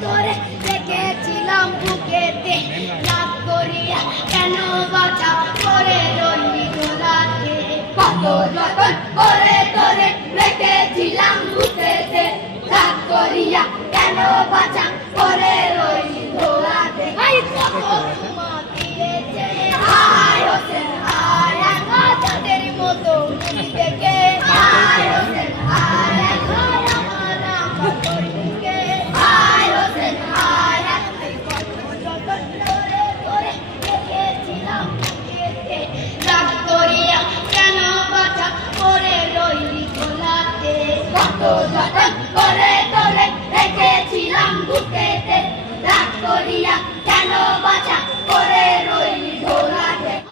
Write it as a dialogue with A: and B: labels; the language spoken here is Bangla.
A: তোরে দেখেছিলাম বুকেতে লাভ করিয়া কেন বাঁচা করে রইলি তোরা কত যতন uh,